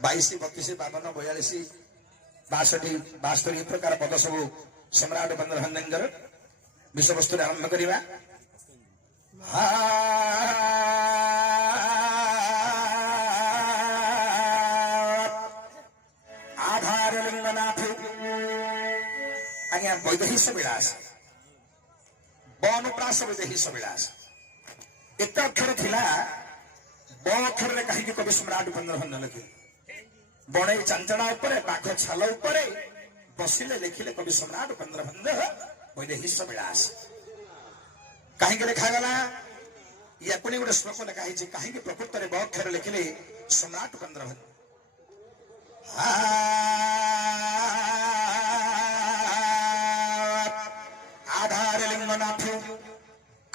22 32 52 42 62 72 प्रकार पद सब सम्राट बंदरभंजर विषय वस्तु आरंभ करवा। आधार लिंगनाथ आज्ञा वैदेहिस विलास बनुप्रास वैदेहिस विलास एत अक्षर थिला ब अक्षर रे कहीं कवि सम्राट बंदरभंजन लिखे बणे चंचणा उपरे बाघ छाल उपरे बसिले लिखिले कवि सम्राट बंदरभंजन वैदेहिस विलास कहीं लिखागला या पुणी गोटे श्लोक लिखाई कहीं प्रकृत में ब अक्षर लिखिले सम्राट बंदरभंजन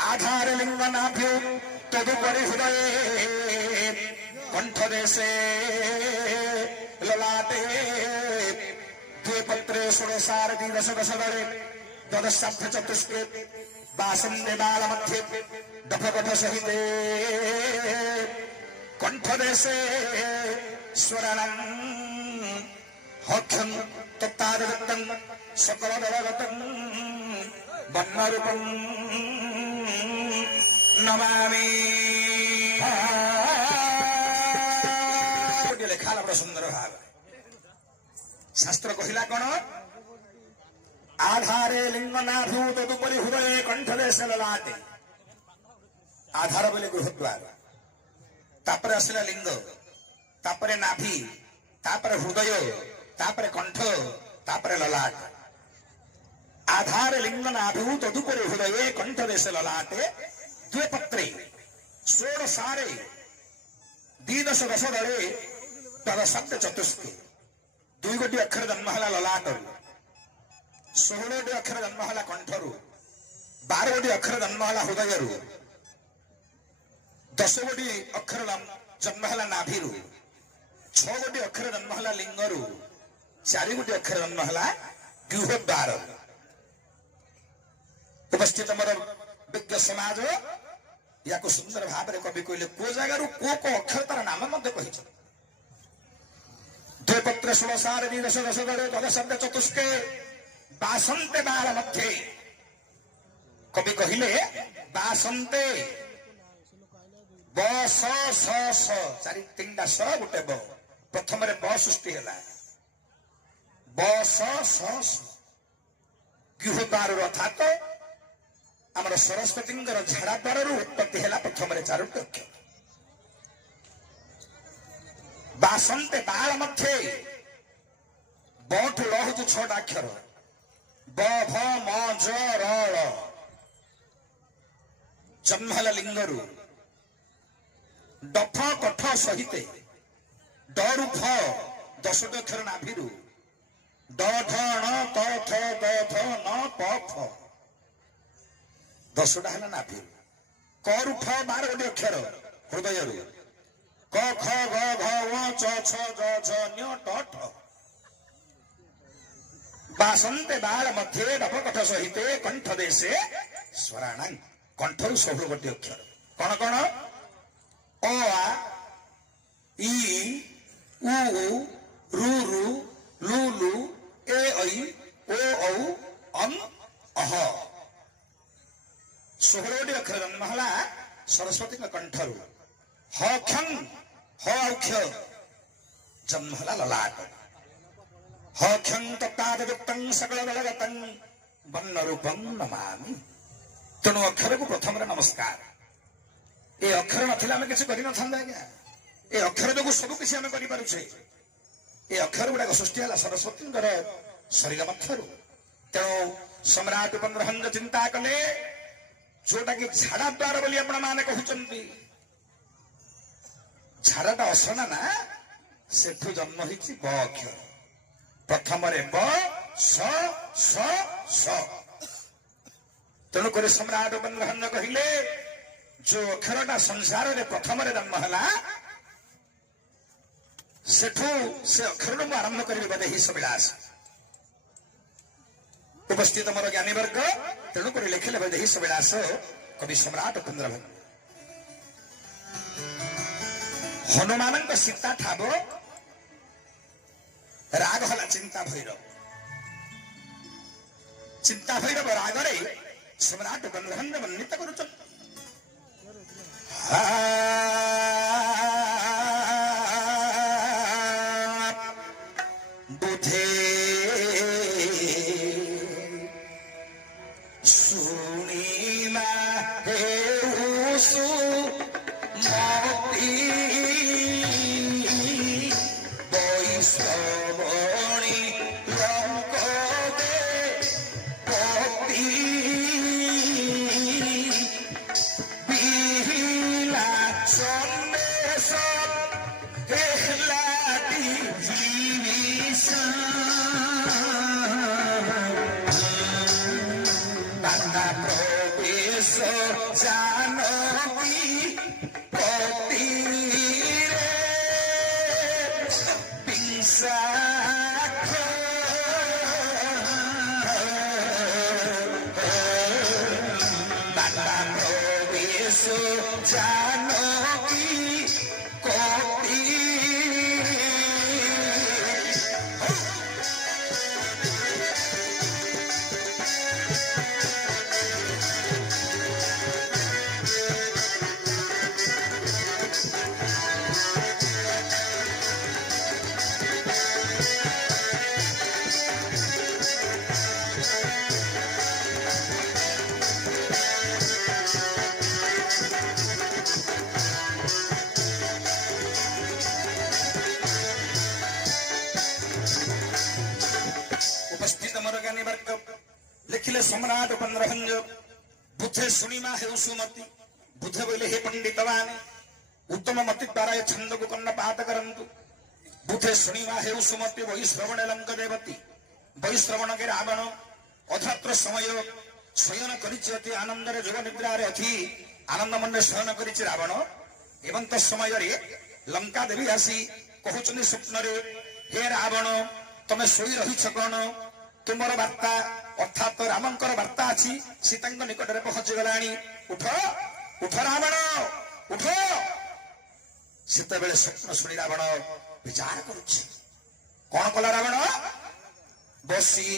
आधार लिंगनाथ तदुपरि हृदय कंठ देशे ललाटे द्विपत्रे षोडशारति दश दश दले द्वादशाब्द चतुष्के बासन्ते बाल मध्ये दफकठ सहिते कंठ देशे स्वरणं हक्षं तत्तादत्तं सकल देवगतं वन्नरूपं नमामि। लेखा बड़ सुंदर भाव शास्त्र कहला कौन आधारे लिंगनाभू तदुपरि हृदय कंठ देश ललाटे आधार बोले गृहद्वार तापर आसला लिंग तापरे नाभि तापरे हृदय तापरे कंठ तापरे ललाट आधार लिंगनाभू तदुपरि हृदय कंठ देश ललाटे द्वे पत्रे षोडशारे द्विदश दश दले तदशब्द चतुष्के दुई गोटी अक्षर जन्म है ललाट 16 गोटी अक्षर जन्म है कंठरू 12 गोटी अक्षर जन्म है हृदय 10 गोटी अक्षर जन्म है नाभिरू 6 गोटी अक्षर जन्म है लिंगरू 4 गोटी अक्षर जन्म है गृहद्वार उपस्थित मोर विज्ञ समाज या सुंदर भाव में कवि कहले को जगार को अक्षर तार नाम मध्य कही द्विपत्र षोडशार द्विदश दश दले द्वादशाब्द चतुष्के बासन्ते बाल मध्ये कवि कहले बासन्ते ब स स स चारि तीनटा स गुटे ब प्रथम रे ब सृष्टि हैला ब स स गृहद्वार अर्थात आमर सरस्वती झाड़ा द्वार उत्पत्ति है प्रथम चारोटी अक्षर बासन्ते बाल मध्ये बठू ल हूँ 6टा अक्षर ब भ म ज र ळ जन्म है लिंगरू डफ कठ सहिते डरू फ 10टी अक्षर नाभिरू ड ढ ण त थ द थ न प फ 10टा है नाभि करू ठ 12 गोटी अक्षर हृदय क ख ग घ व च छ ज झ ञ ट ठ बासन्ते बाल मध्ये डफकठ सहिते कंठ देशे स्वराणां कंठरू 16 गोटी अक्षर कौन कौन अ आ इ उ रु रु लु लु ए ऐ ओ औ अं अह 16 गोटी अक्षर जन्म है सरस्वती कंठरू ह क्षं ह औक्ष जन्म है ललाट ह क्षं तत्तादयुक्तं सकल दलगतं वन्नरूपं नमामि। तेणु अक्षर को प्रथम नमस्कार ए अक्षर नथिला आम किसी कर ए अक्षर जो सब किसी आम कर ए अक्षर गुड़ाक सृष्टि है सरस्वती शरीर मध्यरू तेणु सम्राट बंदरभंज चिंता कले जोटा कि झाड़ा द्वार बोली आपण माने कहउचंती झाड़ाटा असना ना सेठू जन्म होइछि ब अक्षर प्रथम रे ब स स स तेणु करे सम्राट बंदरभंज कहिले जो अक्षरटा संसार रे प्रथम रे जन्म हला सेठू से अक्षर आरंभ करी वैदेहिस विलास उपस्थित मोर ज्ञानी वर्ग तेणुक लिखिले वैदेहिस विलास कवि सम्राट बंदरभंज हनुमान सीता ठाब ରାଗ ହେଲା ଚିନ୍ତା ଭୈରବ। ଚିନ୍ତା ଭୈରବ ରାଗରେ ସମ୍ରାଟ ଗନ୍ଧର୍ବ ବର୍ଣ୍ଣିତ କରୁଛନ୍ତି। ବୁଧେ ଶୁଣିମା ହେଉ ସୁମତି ବୈଷ୍ଣବଣୀ ଲଙ୍କରେ ପତି ବିହିଲା ସନ୍ଦେଶ ହେଲାଟି ଜୀବିଷ ତାହା ପ୍ରବେଶ ଜାନକୀ ପତିରେ ବିଶାଖ ତାହା ପ୍ରବେଶ ଜାନକୀ କତିରେ। उपस्थित मोर ज्ञानी वर्ग लिखिले सम्राट पंद्रभंज बुद्धे सुनिमा हेउ सुमति। बुद्धे बोले हे पंडित माने उत्तम मति द्वारा ये छंद को कर्णपात करंतु। बुद्धे सुनिमा हेउ सुमति वैश्रवण लंक देवती। वैश्रवण के रावण अधरात्र समय शयन करिछि आनंद रे जोग निद्रा रे अथि आनंद मन शयन करिछि रावण। एवं तो समय रे लंका देवी आसी कहउछनि स्वप्न रे हे रावण तमे सोई रहिछ कोन तुमर वार्ता अर्थात रामंकर वार्ता अछि सीतांग निकट रे पहुंच गलानी। उठ उठ रावण उठ। सीता बेले स्वप्न सुनी रावण विचार करुछि। कोन कला रावण बसी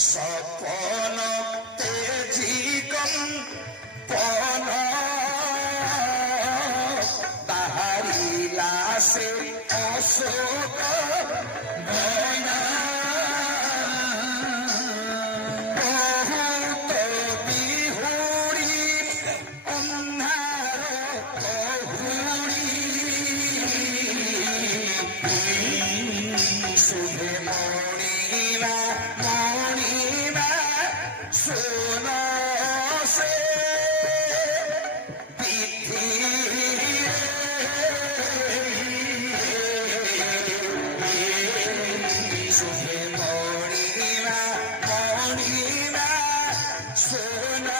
सपन तेजी कम पन बाहरिला से अशोक नयना बहुत बिहुड़ी अन्धार बहुड़ी शुभे मणिमा मणिमा सोन से शुभे मणिमा मणिमा सोना।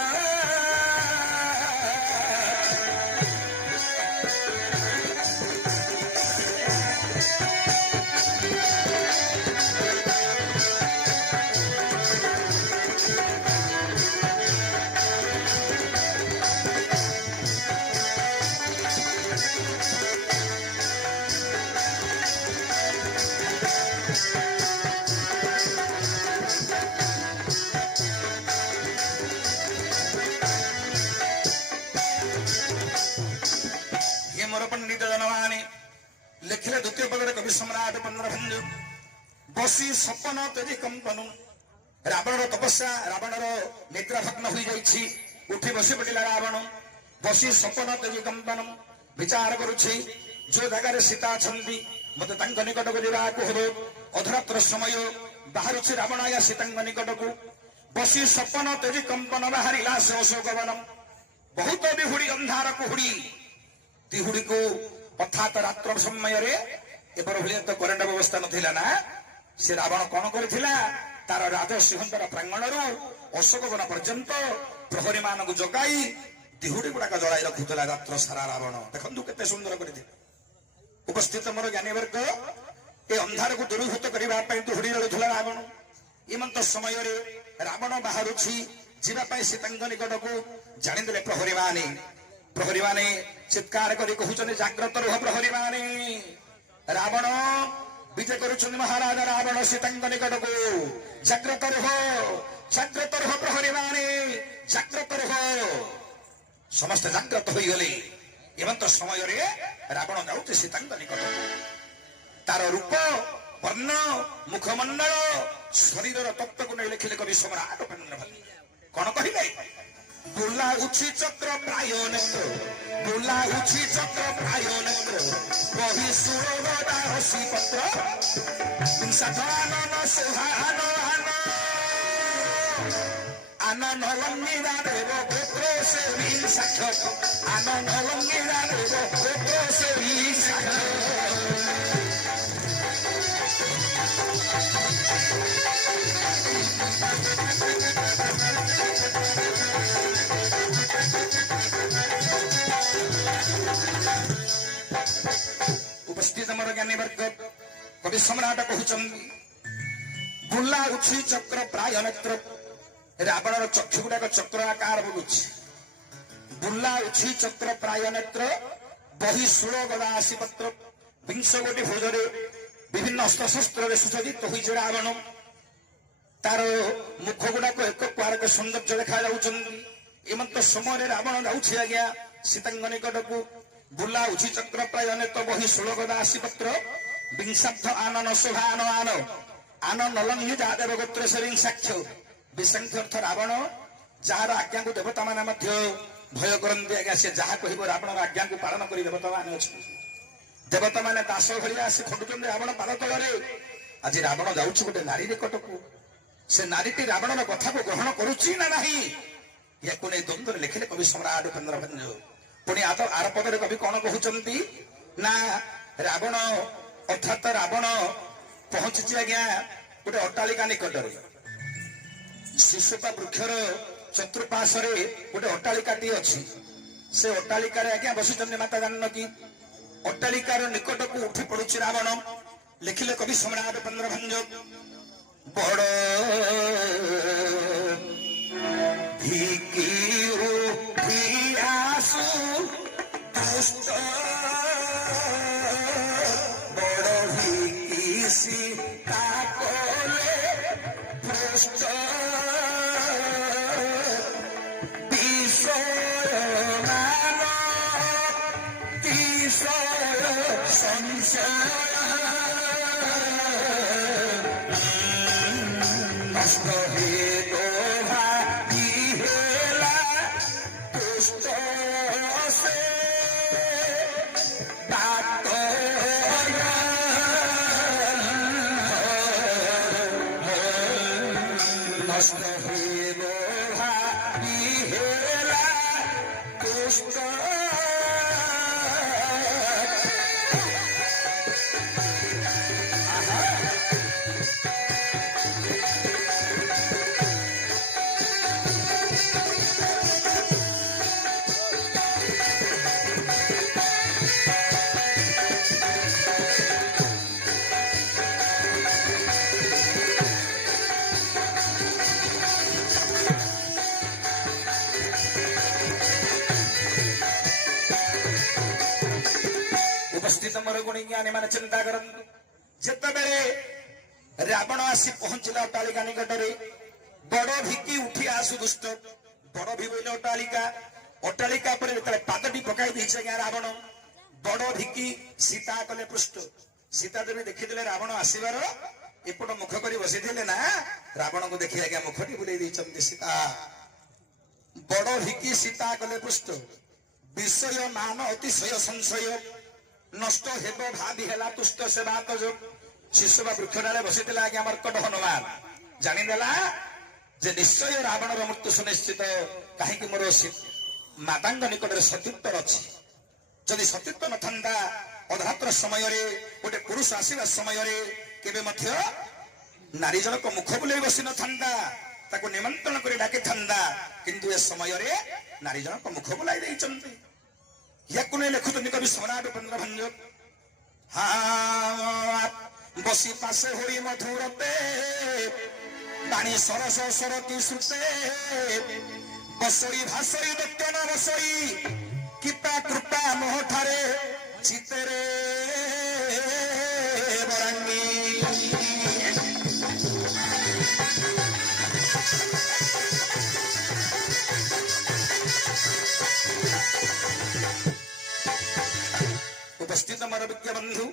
ये मोर पंडित जनमाने लिखिले द्वितीय पदरे कवि सम्राट पंद्रभंज बसी सपन तेजी कंपन। रावण तपस्या रावण निद्रा भग्न हो जाइछि। उठी बसी पड़िला रावण बसी सपन तेजी कंपन विचार करुछि जो जगह सीता अछंती मते तांक निकट को जाबाकू हबो। अधरात्र समय बाहरुछि रावण आया सीतांक निकट को बसी सपन तेजी कंपन बाहरिला से अशोक वनम। बहुत बिहुड़ी अंधार कुहुड़ी तिहुड़ी को अर्थात रात्र समय रे एबर भलिया तो करेंट व्यवस्था नथिला ना। से रावण कोन करिथिला तार राजसिंहंतर प्रांगण रो अशोक वन पर्यंत प्रहरी मानक जगाई तिहुड़ी गुड़ाक जलाई रखुला रात्र सारा रावण। देखंतु केते सुंदर करिथिला। उपस्थित मोर ज्ञानी वर्ग ए अंधार को दूरीभूत करबा पई तिहुड़ी रखुला रावण। एमंत समय रे रावण बाहरुछि जीवा पई सीतांग निकट को जानिदेले प्रहरी माने चित्कार करी कहउछने जाग्रत रह प्रहरी माने रावण ଅଭିଯୋଗ କରୁଛନ୍ତି ମହାରାଜା ରାବଣ ସୀତାଙ୍କ ନିକଟକୁ, ଜାଗ୍ରତ ରୁହ, ଜାଗ୍ରତ ରୁହ ପ୍ରହରୀମାନେ, ଜାଗ୍ରତ ରୁହ। ସମସ୍ତେ ଜାଗ୍ରତ ହୋଇଗଲେ। ଏମନ୍ତ ସମୟରେ ରାବଣ ଯାଉଛି ସୀତାଙ୍କ ନିକଟକୁ। ତାର ରୂପ, ବର୍ଣ୍ଣ, ମୁଖମଣ୍ଡଳ, ଶରୀରର ତତ୍ତ୍ୱକୁ ନେଇ ଲେଖିଲେ କବି ସମ୍ରାଟ ଉପେନ୍ଦ୍ର ଭଞ୍ଜ। କଣ କହିଲେ? ବୁଲାଉଛି ଚକ୍ର ପ୍ରାୟ ନେତ୍ର, ବୁଲାଉଛି ଚକ୍ର ପ୍ରାୟ ନେତ୍ର, ବହି ସୁରଗଦା ହସି ପତ୍ର, ଆନନ ସୁହାନ আনন লঙ্গিরা দেব গোত্র সে সাক্ষর, আনন লঙ্গিরা দেব গোত্র সে সাক্ষর। উপস্থিত আমার জ্ঞানীবর্গ, কবি সম্রাট কହୁଛନ୍ତି ବୁଲାଉଛି ଚକ୍ର ପ୍ରାୟ ନେତ୍ର। ରାବଣର ଚକ୍ଷୁ ଗୁଡାକ ଚକ୍ର ଆକାର ବୁଲୁଛି। ବୁଲାଉଛି ଚକ୍ର ପ୍ରାୟ ନେତ୍ର, ବହି ଶୂଳ ଗଦା ଆସି ପତ୍ର, ବିଂଶ ଗୋଟି ଭୋଜରେ ବିଭିନ୍ନ ଅସ୍ତ୍ରଶସ୍ତ୍ରରେ ସୁସଜ୍ଜିତ ହୋଇଛି ରାବଣ। ତାର ମୁଖ ଗୁଡାକ ଏକ କୁଆରକ ସୌନ୍ଦର୍ଯ୍ୟ ଦେଖାଯାଉଛନ୍ତି। ଏମନ୍ତ ସମୟରେ ରାବଣ ଯାଉଛି ଆଜ୍ଞା ସୀତାଙ୍କ ନିକଟକୁ। ବୁଲାଉଛି ଚକ୍ର ପ୍ରାୟ ନେତ୍ର, ବହି ଶୂଳ ଗଦା ଆସି ପତ୍ର, ବିଂଶାବ୍ଧ ଆନନ ଶୋଭାନ ଆନ ଆନ ନଲଙ୍ଗି ଯାହାଦେବ ଗୋତ୍ର ସେ ବିଂଶାକ୍ଷ। ବିସଂଖ୍ୟ ଅର୍ଥ ରାବଣ, ଯାହାର ଆଜ୍ଞାକୁ ଦେବତା ମାନେ ମଧ୍ୟ ଭୟ କରନ୍ତି। ଆଜ୍ଞା ସେ ଯାହା କହିବ ରାବଣର ଆଜ୍ଞାକୁ ପାଳନ କରି ଦେବତା ମାନେ ଅଛନ୍ତି। ଦେବତା ମାନେ ଦାସ ଭଳିଆ ଆସି ଖଟୁଛନ୍ତି ରାବଣ ପାଦ ତଳରେ। ଆଜି ରାବଣ ଯାଉଛି ଗୋଟେ ନାରୀ ନିକଟକୁ। ସେ ନାରୀଟି ରାବଣର କଥାକୁ ଗ୍ରହଣ କରୁଛି ନା ନାହିଁ, ୟାକୁ ନେଇ ଦ୍ୱନ୍ଦ୍ୱରେ ଲେଖିଲେ କବି ସମ୍ରାଟ ଉପେନ୍ଦ୍ର ଭଞ୍ଜ। ପୁଣି ଆର ପଦରେ କବି କଣ କହୁଛନ୍ତି ନା, ରାବଣ ଅର୍ଥାତ ରାବଣ ପହଞ୍ଚିଛି ଆଜ୍ଞା ଗୋଟେ ଅଟ୍ଟାଳିକା ନିକଟରେ। ଶିଶୁପା ବୃକ୍ଷର ଚତୁଃପାର୍ଶ୍ୱରେ ଗୋଟେ ଅଟ୍ଟାଳିକାଟି ଅଛି। ସେ ଅଟ୍ଟାଳିକାରେ ଆଜ୍ଞା ବସିଛନ୍ତି ମାତା ଜାନକୀ। ଅଟ୍ଟାଳିକାର ନିକଟକୁ ଉଠି ପଡୁଛି ରାବଣ। ଲେଖିଲେ କବି ସମ୍ରାଟ ଉପେନ୍ଦ୍ର ଭଞ୍ଜ, ବଡ ଭିକି ଉଠି ଆସୁ ଦୁଷ୍ଟ, ବଡ ଭିକି ସୀତା କଲେ ଭ୍ରଷ୍ଟ, ବିଷୟମାନ କିଶୋର ସଂଶୟ, নষ্ট হেত ভাবি হেলা দুষ্ট সে ডাক্ত নষ্ট হেত ভাবি হেলা দুষ্ট। ଉପସ୍ଥିତ ମୋର ଗୁଣୀ ଜ୍ଞାନୀ ମାନେ ଚିନ୍ତା କରନ୍ତୁ, ଯେତେବେଳେ ରାବଣ ଆସି ପହଞ୍ଚିଲା ଅଟ୍ଟାଳିକା ନିକଟରେ, ବଡ ଭିକି ଉଠି ଆସୁ ଦୁଷ୍ଟ। ବଡ ଭି ବୋଇଲେ ଅଟ୍ଟାଳିକା। ଅଟ୍ଟାଳିକା ଉପରେ ଯେତେବେଳେ ପାଦଟି ପକାଇ ଦେଇଛି ଆଜ୍ଞା ରାବଣ, ବଡ ଭିକି ସୀତା କଲେ ପୃଷ୍ଠ। ସୀତା ଦେବୀ ଦେଖିଥିଲେ ରାବଣ ଆସିବାର, ଏପଟ ମୁଖ କରି ବସିଥିଲେ ନା, ରାବଣକୁ ଦେଖି ଆଜ୍ଞା ମୁଖଟି ବୁଲେଇ ଦେଇଛନ୍ତି ସୀତା। ବଡ ଭିକି ସୀତା କଲେ ପୃଷ୍ଠ, ବିଷୟ ମାନ ଅତିଶୟ ସଂଶୟ, ନଷ୍ଟ ହେବ ଭାବି ହେଲା ତୁଷ୍ଟ ସେବା ତଜ। ଶିଶୁବା ବୃକ୍ଷ ଡାଳେ ବସିଥିଲା ଆଜ୍ଞା ମର୍କଟ ହନୁମାନ। ଜାଣିଦେଲା ଯେ ନିଶ୍ଚୟ ରାବଣର ମୃତ୍ୟୁ ସୁନିଶ୍ଚିତ। କାହିଁକି ମୋର ମାତାଙ୍କ ନିକଟରେ ସତୀତ୍ୱ ଅଛି। ଯଦି ସତୀତ୍ୱ ନଥାନ୍ତା, ଅଧରାତ୍ର ସମୟରେ ଗୋଟେ ପୁରୁଷ ଆସିବା ସମୟରେ କେବେ ମଧ୍ୟ ନାରୀ ଜଣକ ମୁଖ ବୁଲେଇ ବସି ନଥାନ୍ତା, ତାକୁ ନିମନ୍ତ୍ରଣ କରି ଡାକିଥାନ୍ତା। କିନ୍ତୁ ଏ ସମୟରେ ନାରୀ ଜଣକ ମୁଖ ବୁଲାଇ ଦେଇଛନ୍ତି। ୟାକୁ ନେଇ ଲେଖୁଛନ୍ତି କବି ସମ୍ରାଟ ଉପେନ୍ଦ୍ର ଭଞ୍ଜ। ବସି ପାଶେ ହୋଇ ମଧୁରତେ, ବାଣୀ ସରସ ସରତି ଶ୍ରୁତେ, ବସଇ ଭାଷଇ ଦୈତ୍ୟନ ବସଇ, କୃପା କୃପା ମୋହଠାରେ ଚିତରେ ବରାଙ୍ଗୀ। त्रैलोक्य बंधु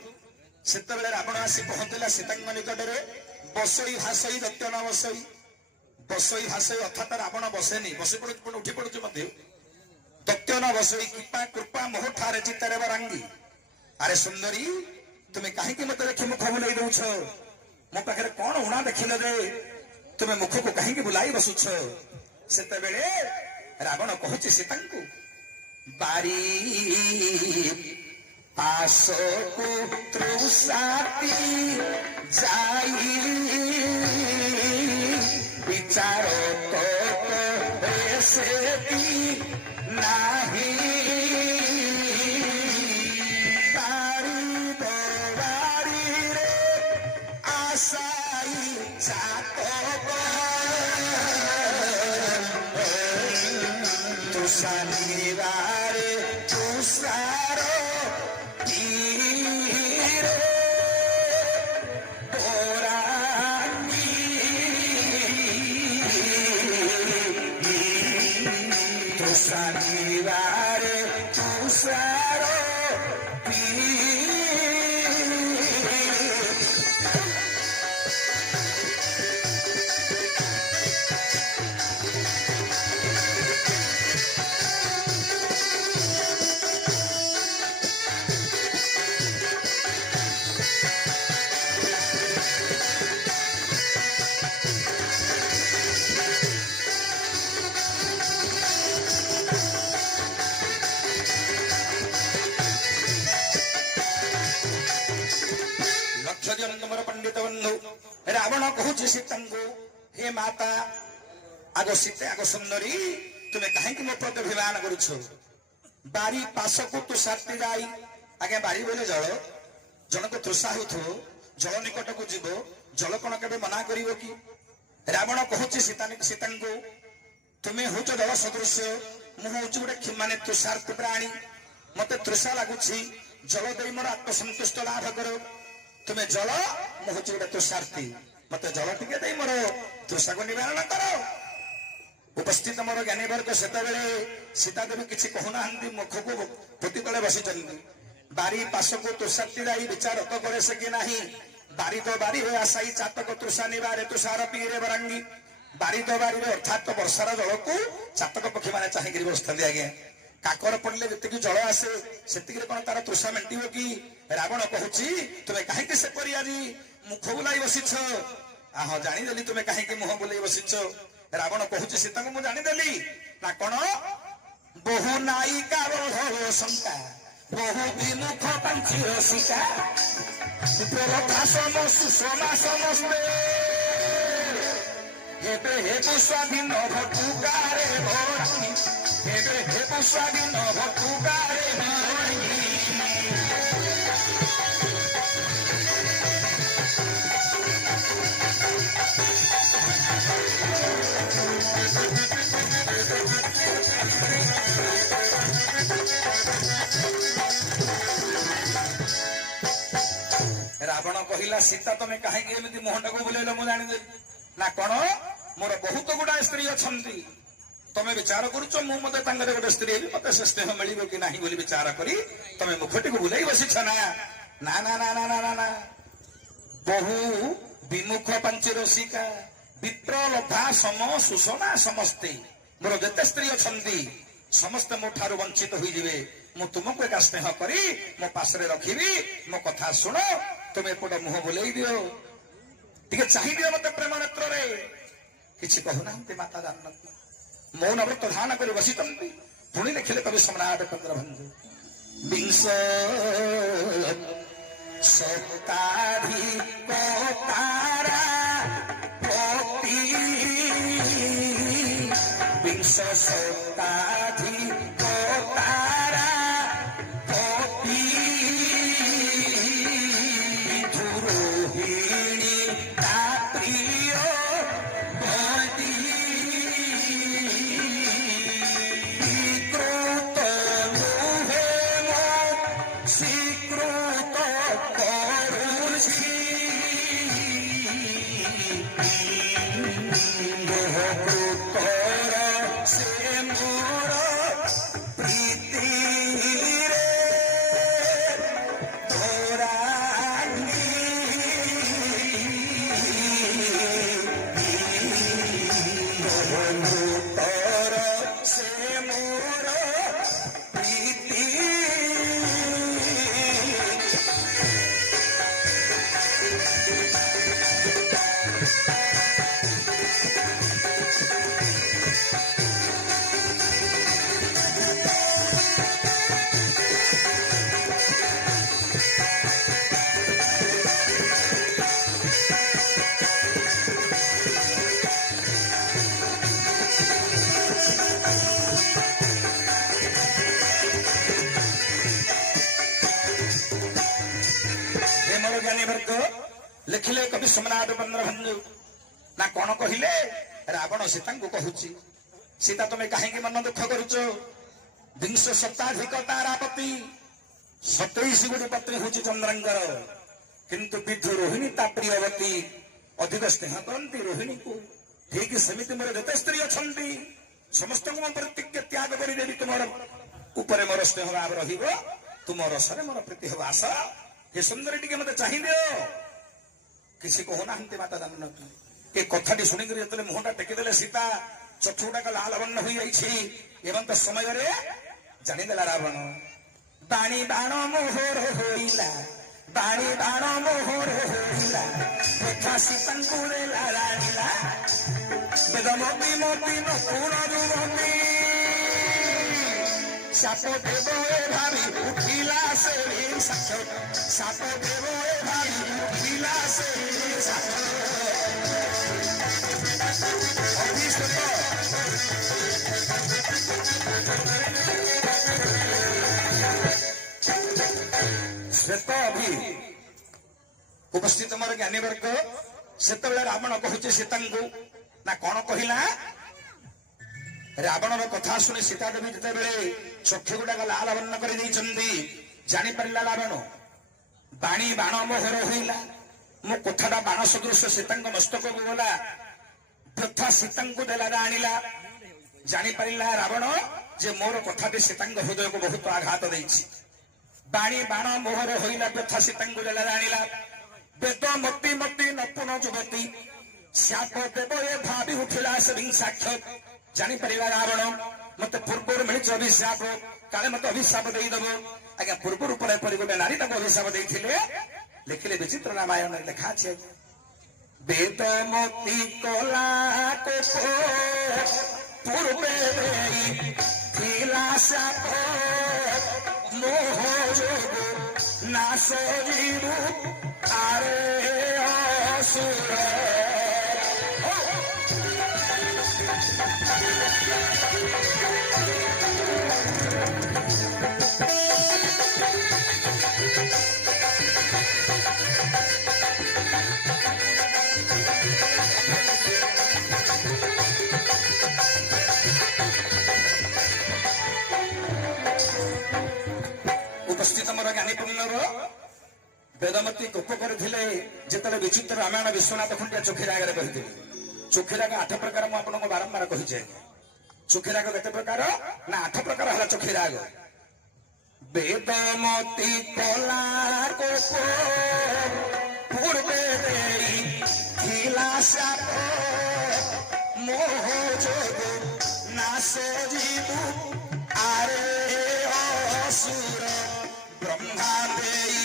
सेतबेले रावण आसी पहुंचला सीताଙ୍କ निकटରେ बसई भासई दत्य न बसई बसई भासई अर्थात रावण बसेनी बसी पड़ुଛି पुଣି उठी पड़ुଛି ମଧ୍ୟ दत्य न बसई कृपा कृपा मोह ठारे चित्तरे बरांगी अरे सुंदरी तुमे काहेकि मते देखि मुख बुलाई दउछ मो पाखरे कोन उणा देखिल रे तुमे मुख को काहेकि बुलाई बसुछ सेतबेले रावण कहूची सीताଙ୍କୁ बारी पासको तृषाती जाई विचार तो ऐसेती नाही बारी दवारी रे आशाई चातक तुषार तुषार शनिवार तुषार पंडित बंधु रावण कहूची सीताଙ୍କୁ हे माता आगो सीते आगो सुंदरी तुमे काहेकि मो प्रति अभिमान करुछ बारी पासको तुषार्ती जाई आगे बारी बोले जल जनको तृषा होथो जल निकट को जीव जल कोन केबे मना करिवो कि रावण कहूची सीताଙ୍କୁ तुमे होच जल सदृश मु होच गोटे माने तुषार्ती प्राणी मते तृषा लागुछि जल देई मोर आत्मसंतुष्ट लाभ करो तुम्हें जल मुझे गोटे तुषार्थी मत जल टिके दे मोर तृषा को निवारण करो उपस्थित मोर ज्ञानी वर्ग सेतबेले सीता देवी किसी कहूना मुख को पोती तले बसी बारी पास को तुषार्थी जाई विचार तो करे से कि नाही बारी तो बारी हो आशाई चातक तृषा निवारे तुषार पीरे बरांगी बारी तो बारी अर्थात वर्षार जल को चातक पक्षी मैंने चाहिए बसता आज्ञा काकर पड़े जी जल आसे से कौन तार तृषा मेटिव कि रावण कहूची तुम्हें कहीं से आज मुख बुलाई बसीछ हाँ जानीदेली तुम्हें कहीं मुह बुलाई बसीछ रावण कहूची सीता को मुझे जानीदेली ना कौन बहु नायिका शंका बहु विमुख पंची रसिका सुषमा समस्ते हेबे हेबु स्वाधीन भटुकारे भराई हेबे हेबु स्वाधीन भटुकारे भराई रावण कहला सीता तुम्हें कहीं एमती मुहटा को बुलेल मु जानी ना कौन मोर बहुत गुड़ा स्त्री अच्छा तुम्हें विचार करुच मु मत गोटे स्त्री मत से स्नेह मिल कि ना बोली विचार करी तुम्हें मुखटी को बुलाई बसीछ ना ना ना ना ना ना ना बहु विमुख पंच रसिका विप्रलभा सम सुषमा समस्ते मोर जेते स्त्री अच्छा समस्ते मो ठारू वंचित हो जाए मु तुमको एक स्नेह करी मो पासरे रखी मो कथा शुण तुम एपट मुह बुलाई दियो टे चाहिए मत प्रेम नेत्र किसी कहूना माता जान मौन व्रत धान कर बसी पुणी लिखिले कवि सम्राट चंद्रभंजु विंश शताधिकतारा विंश शताधिकतारा धुरोहिणी ता प्रिय से জ্ঞାନୀ ବର୍ଗ ଲେଖିଲେ କବି ସମ୍ରାଟ ଚନ୍ଦ୍ରଭଞ୍ଜ ନା କଣ କହିଲେ ରାବଣ ସୀତାଙ୍କୁ କହୁଛି ସୀତା ତମେ କାହିଁକି ମନ ଦୁଃଖ କରୁଛ ବିଂଶ ଶତାଧିକ ତାରାପତି 27 ଗୋଟି ପତ୍ନୀ ହଉଛି ଚନ୍ଦ୍ରଙ୍କର କିନ୍ତୁ ବିଧୁ ରୋହିଣୀ ତା ପ୍ରିୟବତୀ ଅଧିକ ସ୍ନେହ କରନ୍ତି ରୋହିଣୀକୁ ଠିକ ସେମିତି ମୋର ଯେତେ ସ୍ତ୍ରୀ ଅଛନ୍ତି ସମସ୍ତଙ୍କୁ ମୁଁ ପ୍ରତିଜ୍ଞା ତ୍ୟାଗ କରିଦେବି ତୁମର ଉପରେ ମୋର ସ୍ନେହ ଭାବ ରହିବ ତୁମ ରସରେ ମୋର ପ୍ରୀତି ହେବ ଆସ ଏ ସୁନ୍ଦରୀ ଟିକେ ମତେ ଚାହିଁଦିଅ କିଛି କହୁନାହାନ୍ତି ମାତା ଜାଣିନଥିଲେ ଏ କଥାଟି ଶୁଣିକରି ଯେତେବେଳେ ମୁହଁଟା ଟେକିଦେଲେ ସୀତା ଚକ୍ଷୁ ଗୁଡାକ ଲାଲ ବର୍ଣ୍ଣ ହୋଇଯାଇଛି ଏବଂ ତ ସମୟରେ ଜାଣିଦେଲା ରାବଣ ବାଣୀ ବାଣ ମୋହର ହୋଇଲା ବାଣୀ ବାଣ ମୋହର ହୋଇଲା କଥା ସୀତାଙ୍କୁ ଦେଲା ରାଣିଲା ବେଦମତି ମତି ନକୁଣ ଯୁବତୀ ସାପ ଦେବ ଏ ଭାବି ଉଠିଲା ସେ ସାକ୍ଷ ସାପ ଦେବ ଏ ଭାବି ଉଠିଲା ସେ ସାକ୍ଷ ଶ୍ଵେତ ଅଭି ଉପସ୍ଥିତ ମୋର ଜ୍ଞାନୀ ବର୍ଗ ସେତେବେଳେ ରାବଣ କହୁଛି ସୀତାଙ୍କୁ ନା କଣ କହିଲା ରାବଣର କଥା ଶୁଣି ସୀତା ଦେବୀ ଯେତେବେଳେ ଚକ୍ଷୁ ଗୁଡାକ ଲାଲ ବର୍ଣ୍ଣ କରିଦେଇଛନ୍ତି ଜାଣିପାରିଲା ରାବଣ ବାଣୀ ବାଣ ମୋହର ହୋଇଲା ମୋ କଥାଟା ବାଣ ସଦୃଶ ସୀତାଙ୍କ ମସ୍ତକକୁ ଗଲା ବ୍ୟଥା ସୀତାଙ୍କୁ ଦେଲା ଆଣିଲା ଜାଣିପାରିଲା ରାବଣ ଯେ ମୋର କଥାଟି ସୀତାଙ୍କ ହୃଦୟକୁ ବହୁତ ଆଘାତ ଦେଇଛି ବାଣୀ ବାଣ ମୋହର ହୋଇଲା ବ୍ୟଥା ସୀତାଙ୍କୁ ଦେଲା ଆଣିଲା ବେଦ ମତି ମତି ନପୁନ ଯୁବତୀ శాప ଦେବ ଏ ଭାବି ଉଠିଲା ସେ ସାକ୍ଷାତ ଜାଣିପାରିଲା ରାବଣ ମତେ ପୂର୍ବରୁ ମିଳିଛି ଅଭିଶାପ କାଳେ ମତେ ଅଭିଶାପ ଦେଇଦବ ଆଜ୍ଞା ପୂର୍ବରୁ ପରେ ପରି ଗୋଟେ ନାରୀ ତାକୁ ଅଭିଶାପ ଦେଇଥିଲେ ଲେଖିଲେ ବିଚିତ୍ର ରାମାୟଣରେ ଲେଖା ଅଛି ବେଦ ମତି କଲା ପୂର୍ବେ ଥିଲା ସାପ ମୋହ ଯୋଗ ନାଶ ଯିବୁ ଆରେ ଅସୁର ଉପସ୍ଥିତ ମୋର ଜ୍ଞାନୀପୂର୍ଣ୍ଣର ବେଦମତୀ ଗୋପ କରିଥିଲେ ଯେତେବେଳେ ବିଚିତ୍ର ରାମାୟଣ ବିଶ୍ୱନାଥ ଖୁଣ୍ଟିଆ ଚୋଖୀ ରାଗରେ କହିଥିଲେ ଚୋଖୀ ରାଗ 8 ପ୍ରକାର ମୁଁ ଆପଣଙ୍କୁ ବାରମ୍ବାର କହିଛି ଚୋଖୀ ରାଗ କେତେ ପ୍ରକାର ନା 8 ପ୍ରକାର ହେଲା ଚୋଖୀ ରାଗ ବେଦମତୀ କଲା ଗୋପ ପୂର୍ବେ ଥିଲା ସାପ ମୋହ ଯୋଗ ନାଶ ଯିବୁ ଆରେ ଅସୁର ବ୍ରହ୍ମା ଦେଇ